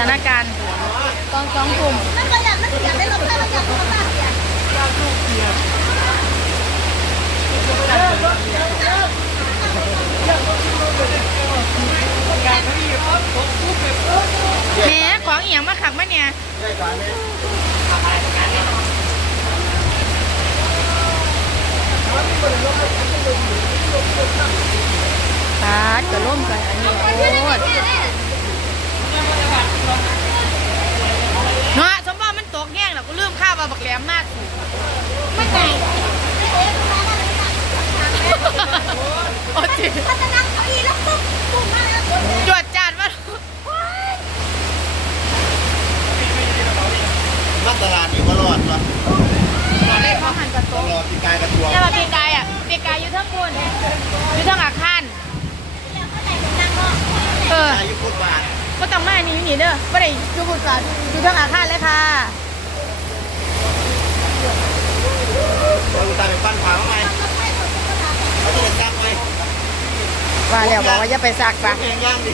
ถานการณ์ตอนสองกลุ่มมันก็อยากมันอยากได้รถไฟมันอยากรถไฟอยากแหมของเอียงมาขักมาเนี่ยปาดกระล่มกันอันนี้โอ้ด เนาะสมบัติมันตกแห้งแล้วกูลืมข้าวว่าบักแหลมมากไม่ไงโอ้จิถ้าจะนั่งเก้าอี้แล้วปุ๊บปุ๊บมาแล้วปุ๊บจวดจานว่านักตลาดนี่ก็รอดเนาะเล่นเขาหันกระตโต๊ะลอดปีกายกระทรวงเนี่ยมาปีกายอะปีกายอยู่ทั้งบนอยู่ทั้งอาคารเอออายุพุทธบาท ก็ต้องมาอันนี้อยู่นี่เด้อไม่ได้อยู่บุตรอยู่ทั้งอาคารเลยค่ะเราตามไปปั้นผาไหมเขาจะเห็นซักไหมว่าแล้วบอกว่าจะไปซักปะเพลงย่างดิ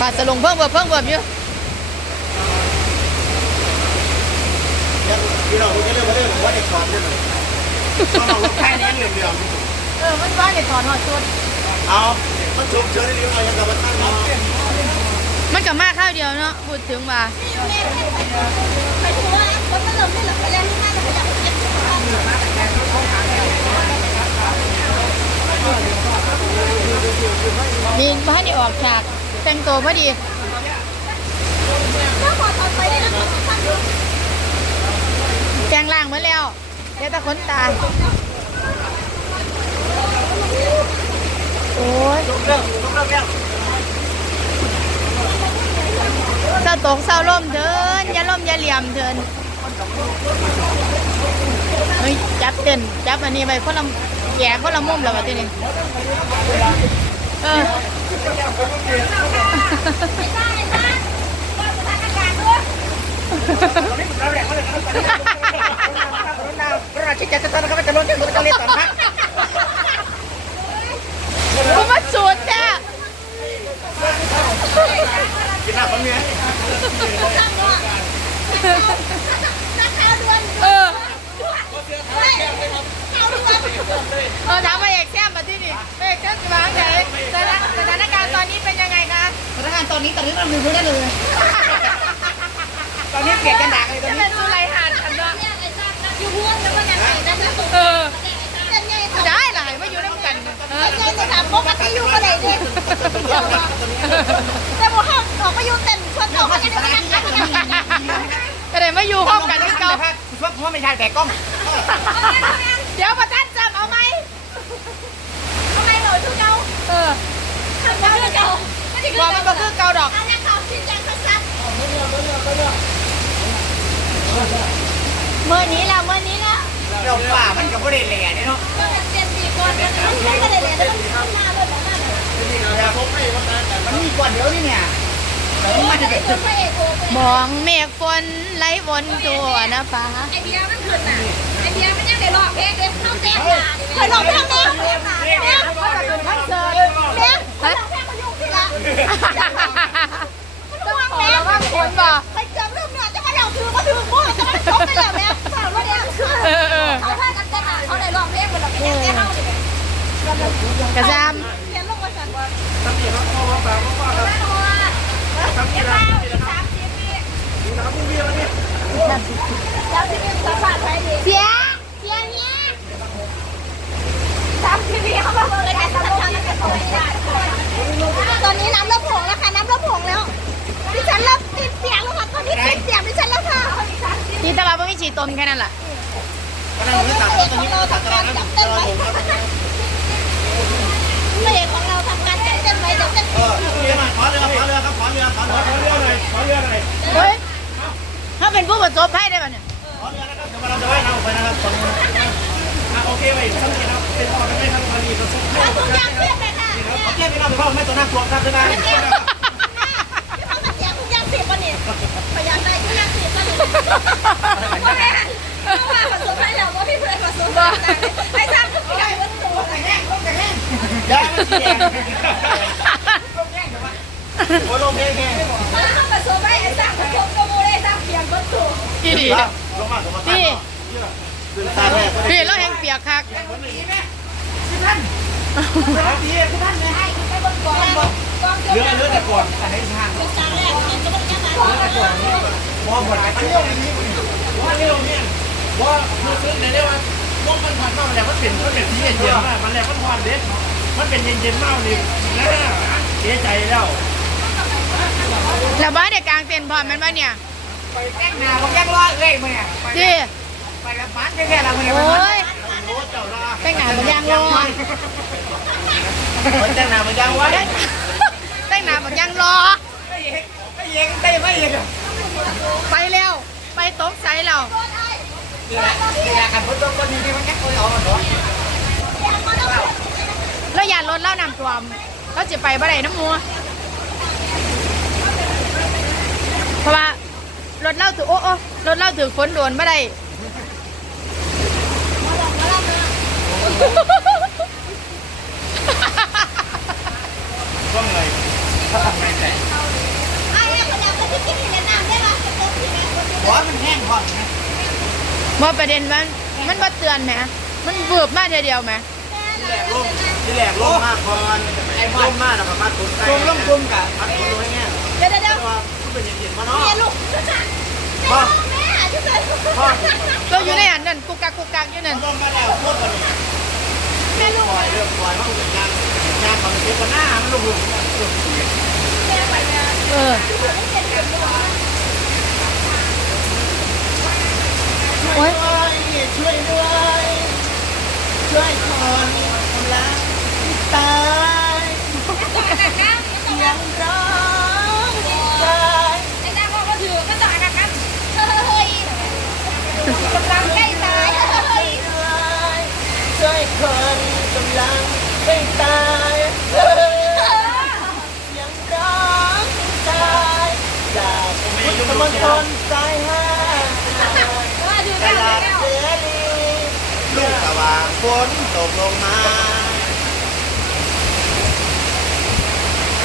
ปาสลงเพิ่งเบิบเพิ่งเบิบอยู่พี่น้องคุณจะเรื่องมาเรื่องว่าเด็กขอบด้วยมั้ยต้องเอารถแค่นี้เหลื่อมเออมันว่าเด็ดถอนหอดชุดๆเอามันชมเชยได้เรื่องอะไรยังกับมันตั้งเนาะ มันกับมาข้าวเดียวเนาะพูดถึงว่าไปถือว่าคนมันเริ่มได้หลับไปแล้วที่น่าจะอยากเก็บของมีบ้านนี่ออกฉากแต่งตัวพอดีถ้าขอถอนไปได้แล้วขอถอนแกงล่างเมือแล้ว เดี๋ยวแต่คนตา โอ้ย เรื่องต้องเรื่องเรื่อง เศร้าตกเศร้าล่มเดินอย่าล่มอย่าเหลี่ยมเดินเฮ้ยจับเต้นจับอันนี้ไปคนละแย่คนละมุมแล้ววะทีนี้เออไม่ได้นะว่าสถานการณ์ด้วยเราชิดจะจะตอนเขาจะล้นจะล้นจะเล่นตอนพักกูมาสูดจ้ะ กินหน้าคนเนี้ยตั้งว่าถ้าเท้าดวนเออเท้าดวนเออถามมาเอกแซมมาที่นี่เอกแซมจะมาไหนสถานสถานการณ์ตอนนี้เป็นยังไงคะสถานการณ์ตอนนี้ตอนนี้เราดูไม่ได้เลย ตอนนี้เกลียดกันดักเลยตอจะนเป็นี้นสุไรหานกันเนาะเนี่ยไอ้จ้าอยู่หัวแล้วมันยังไงนะนะเออเป็นไงกูได้หลายมาอยู่ด้วยกันเออไอ้ไงจะถามปกติอยู่ก็ได้ดิแต่ บอกห้ามออกไปอยู่เต็มชวนออกมาจะได้ไม่นั่งกันยังไงก็เลยมาอยู่ห้องกันที่เก่าช่วยผมว่าไม่ใช่แต่กล้องเดี๋ยวประท่านจำเอาไหมทำไมเหรอทุกเจ้าเออทำไมเจ้าไม่ใช่บอกมันก็คือเก่าดอกอันนี้เขาชี้แจงสั้นเมื่อนี้แล้วเมื่อนี้แล้วเราฝ่ามันกับประเด็นเลยเนาะๆก็เป็นเจ็ดสี่ก่อนนะไม่ได้เลยต้องขึ้นหน้าเลยแบบนั้นมันมีก่อนเดี๋ยวนี่เนี่ยแต่โอ้ไม่ยได้ไอ้ตัวพระเอกโอ้ยมองเมฆฝนไหลวนตัวนะฟ้าไอเบียมันขึ้นน่ะไอเบียมันยังได้ร้องเพลงเลยเข้าเต้นอะเคยร้องเพลงไหมเนี่ยเขาจะเป็นคอนเสิร์ตเนี่ยร้องเพลงมายุ่งสิละต้องขอระวังฝนบ่ใครจำเรื่องเนี่ยจะมาเราถือก็ถือมั่วจะมาชกไปแล้วแม่สาวว่าเนี่ยคือเขาพากันเต้นอะเขาได้ร้องเพลงเหมือนเราเป็นยังไงเขาเนี่ยกระซามเรียนลงมาสั่นว่า สามปีเขาพอมาสามเขาว่ากันสามปีสามปีสามปีสามปีแล้วนี่แล้วที่เนสัมผัสใครดีเสียเสียเนี่ยสามปีเขาบอกเลยการสัมผัสนั้นเป็นของตอนนี้น้ำเริ่มผงแล้วค่ะน้ำเริ่มผงแล้วดิฉันเริ่มติดเสียงแล้วค่ะตอนนี้ติดเสียงดิฉันแล้วค่ะนี่ตลาไม่มีฉีดตมแค่นั้นแหละตอนนี้มือตัดตลาดแล้วตลาดผมครับพระเอกของ เต้นไว้เดียวเต้นเอเรือมาขอเรือขอเรือครับขอเรือขอเรือขอเรือหน่อยขอเรือหน่อยเฮ้ยถ้าเป็นผู้ประสบภัยได้ป่ะเนี่ยขอเรือนะครับเดี๋ยวเราจะว่ายน้ำออกไปนะครับสองมือโอเคไปสังเกตครับเป็นพ่อเป็นแม่ทำมาดีประสบเอาทุกอย่างเรียบเลยค่ะโอเคไปน้ำไปพ่อแม่ตัวหน้าตัวครับใช่ไหมพี่เขามาเสียทุกอย่างสีปนนี่พยายามได้ทุกอย่างสียบวันนี้โอเคเพราะว่าผสมให้แล้วว่าพี่เพื่อนผสมให้สร้างทุกอย่างบนตัวย้ายมาเสีย มาเข้ามาโซไปไอ้สักผสมกบโมไสักเปียกบิดตัวพี่ดีๆลงมากับมาตัดพี่าแรกพี่เราแห้งเปียกคักเลือดเลือดต่กอนต่ใอดต่กอนมองบ่ได้อันนี้ตรงนี้ว่านี่ตรงนี้ว่าคือซึ้งในเรียกว่าว่ามันผ่านมามันเป็มันเป็นสีเย็ๆมากมันแล้มันผ่านเด็ดมันเป็นเย็นๆมากเลยนะเสียใจแล้ว แล้วบ้านเด็กกลางเต็นท์พร้อมแมันบ่เนี่ยไปแจ้งหนาผมแจ้งร้อยเลยมึงอะจีไปกับบ้านแค่ละมึงโอ้ยโอ้เจ้าละแต่งหน้าบักยางรอมันแต่งหน้ามันยังไว้แต่งหน้าบักยางรอไม่เอกไม่เอกได้ไม่เอกอะไปแล้วไปตกใส่แล้วนี่แหละนี่แหละกันพุทธคนนี้มันแค่คนเอาหรอแล้วอย่ารถเล่านำตัวมเราจะไปบ่ได้น้ำมัว เพราะว่ารถเล่าถือโอ้โอ้รถเล่าถือฝนโดนบ่ได้ก็เลยถ้าทำไงแต่หัวมันแห้งก่อนว่าประเด็นมันมันบ่เตือนไหมมันเบืบมาเดียวเดียวไหมที่แหลกลงที่แหลกลงมากก่อนไอ้ลงมากแล้วก็มาตุนใส่กลมลงกลมกัน มันตุนไว้เงี้ย เดี๋ยวเดี๋ยว เพราะว่ามันเป็นเย็นๆมาเนาะ ลูก พ่อพ่อ เราอยู่ในอันนั่นกุกกักกุกกักอยู่นั่นลงมาแล้วพูดกันแม่ลูกปล่อยเรื่องปล่อยมันเป็นงานงานของเด็กกันหน้ามันลงเออโอ้ยช่วยด้วย พุทธมณฑลสายห้าตลาดเสรีลูกสว่างฝนตกลงมา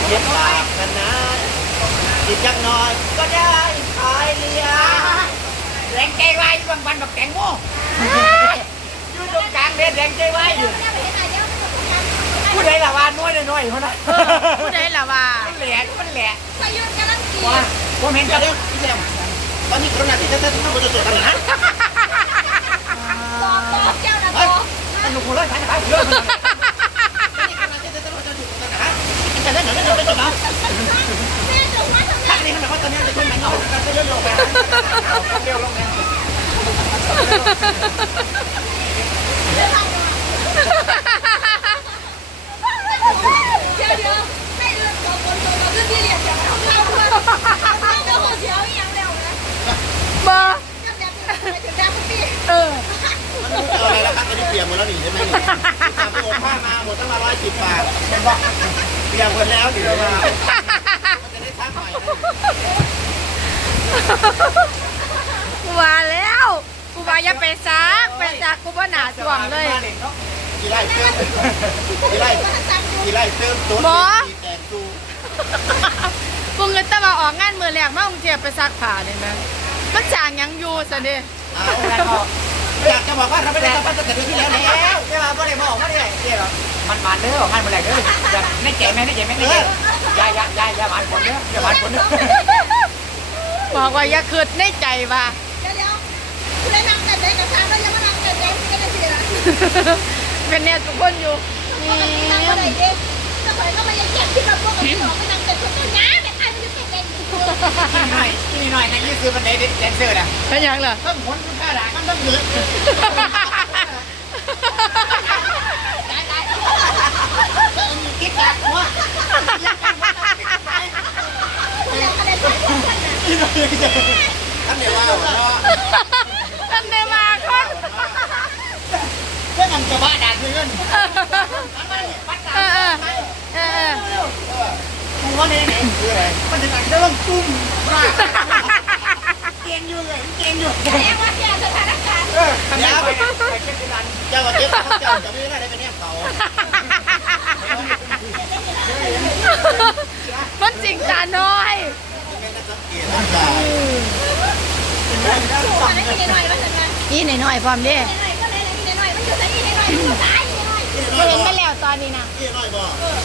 เย็บปากกันนะอีกจักหน่อยก็ได้พายเรือแรงใจไว้บางวันแบบแกงโม่อยู่ตรงกลางเด็ดแรงใจไว้อยู่ผู้ใดละว่าน้อยน้อยคนนั้นเออผู้ใดล่ะว่ามันแหลกมันแหลกว่าผมเห็นกับตอนนี้ กรณาที่จะต้องมาตรวจกันนะมันหนุกเลยท่านครับเรื่องแต่ถ้าหนูไม่ตรวจกันนะถ้านี่ทำไมว่าตอนนี้จะช่วยมันเอาการเลื่อนลงไปเร็วลงไปบ่เออ เอาอะไรแล้วครับตอนนี้เปียกหมดแล้วนี่ใช่ไหมนี่ตามไปโอน ผ้ามาหมดตั้งมาร้อยสิบบาทเป็นบอกเปียกหมดแล้วเดี๋ยวมาจะได้ทักหม่กูว่าแล้วกูว่าอย่าไปซักไปซักกูบ่าหนาจ่วงเลย กี่ไร่เติมกี่ไร่กี่ไร่เติมตัวแตกตูกูเงินตะว่าออกงานมือแรกมากรุงเทพไปซักผ้าเนี่ยนะมันจางยังอยู่ซะเด้เอาแล้ว อยากจะบอกว่าเราไม่ได้สัมภาษณ์ตั้งแต่เดือนที่แล้วแล้วใช่ป่ะไม่ได้บอกไม่ได้เจ๊หรอมันหวานเด้อมันมาแหลกเด้ออย่าไม่แก่แม่ไม่แก่แม่ไม่แก่ยายายายาหวานคนเด้ออย่าหวานคนเด้อบอกว่าอย่าคืดในใจว่าเป็นเนี่ยทุกคนอยู่นี่ที่นี่หน่อยที่นี่ หน่อยนั่นนี่คือมันเด็ดแดนเซอร์นะเป็นหยังเหรอต้องผลข้าด่ากันต้องเหลือคิดจากหัวท่านเดี๋ยวว่าเนาะท่านได้มาคนเพื่อนจะบ้าด่าคือเงิน เออเออเออ กูว่าเนี่ยไหนคืออะไรมันจะเริ่มตุ้มมาเก่งอยู่เลยเก่งอยู่เออทำไมไปไปเช็คที่ร้านเจ้าเจ็บเจ้าจะไม่ได้เป็นแนบเขามันจริงตาน้อยเป็นนักสังเกตร่างกายอีหน่อยพร้อมเด้หน่อยก็เหน่อยมันอมันอยู่ไหนหน่อยบ่เห็นไปแล้วตอนนี้นะพี่น้อยบ่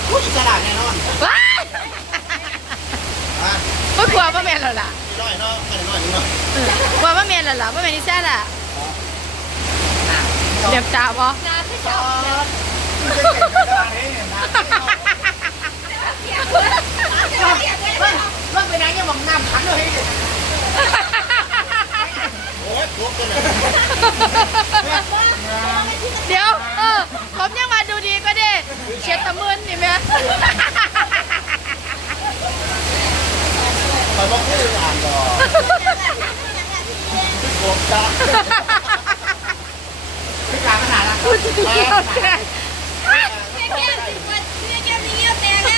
ผู้อิสระแน่นอน ว้ายอะบ่กลัวบ่แม่นแล้วล่ะพี่น้อยเนาะแค่น้อยนึงเนาะเออกลัวบ่แม่นแล้วล่ะบ่แม่นอีแซ่ล่ะเดี๋ยวตาบ่นาที่ชอบเดี๋ยวเสียเพื่อนเสียเสียเพื่อนเรื่องไปไหนยังมองน้ำขันเลยโอ้ยพวกกันเลยเดี๋ยว เออผมยังมาดูดีก็ได้เช็ดตะมึนนี่แม่ คอยบอกผู้อ่านบ่ โกงจ้าพี่กาขนาดละพูดจริงๆเสียแก้วสิวันเสียแก้วนี่เงี้ยวแตกแล้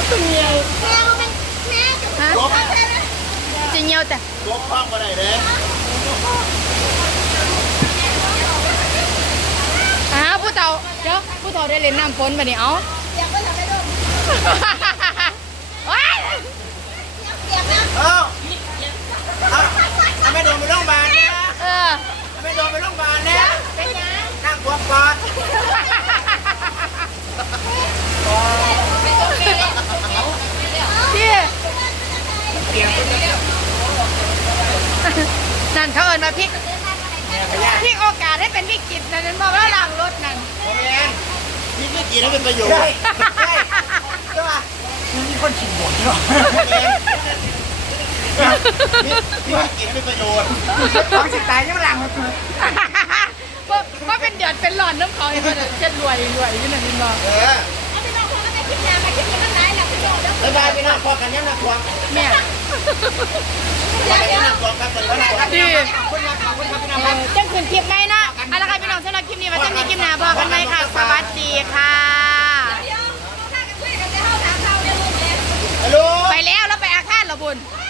วคุณเมียแม่มันแม่ฮะลบจะเงียวแต่ลบฟังมาได้เลยอ้าวผู้เฒ่าเดี๋ยวผู้เฒ่าได้เล่นน้ำฝนบัดนี้เอ้าเสียงก็ทำให้โดนว้ายเสียงนะเอ้า เอาเอาไม่โดนไปโรงพยาบาลนะเออ เอาไม่โดนไปโรงพยาบาลนะเป็นยัง นั่งกวกกอดพี่นั่นเขาเอินมาพลิกพลิกโอกาสให้เป็นวิกฤตนั่นนั่นบอกว่าล้างรถนั่นโอเคพี่ไม่กินให้เป็นประโยชน์ใช่ใช่ป่ะมันมีคนขิงบ่นเนาะพี่พี่ ไม่กินให้เป็นประโยชน์ของสิตายยังหลังมาถูกว่าว่าเป็นเดือดเป็นร้อนน้ำเขาอย่างเงี้ยเช่นรวยรวยอยู่นั่นนี่บอกเออเอาไปลองพอกันไปคิดยาไปคิดกันไหนแหละพี่โดนแล้วบ๊ายบายพี่น้องพอกันยังนะควงแม่พอกันยังนะควงครับตอนนี้ครับดีขอบคุณครับขอบคุณครับพี่น้องเอครับอจังคืนคลิปไหมนะเอาละค่ะพี่น้องสำหรับคลิปนี้ไว้จะมีคลิปหน้าบอกกันไหมค่ะ สวัสดีค่ะเดี๋ยวข้ากันคุยกันจะเข้าทางเข้าเดี๋ยวลูกเนี่ยฮัลโหลไปแล้วแล้วไปอาคารเหรอบุญเ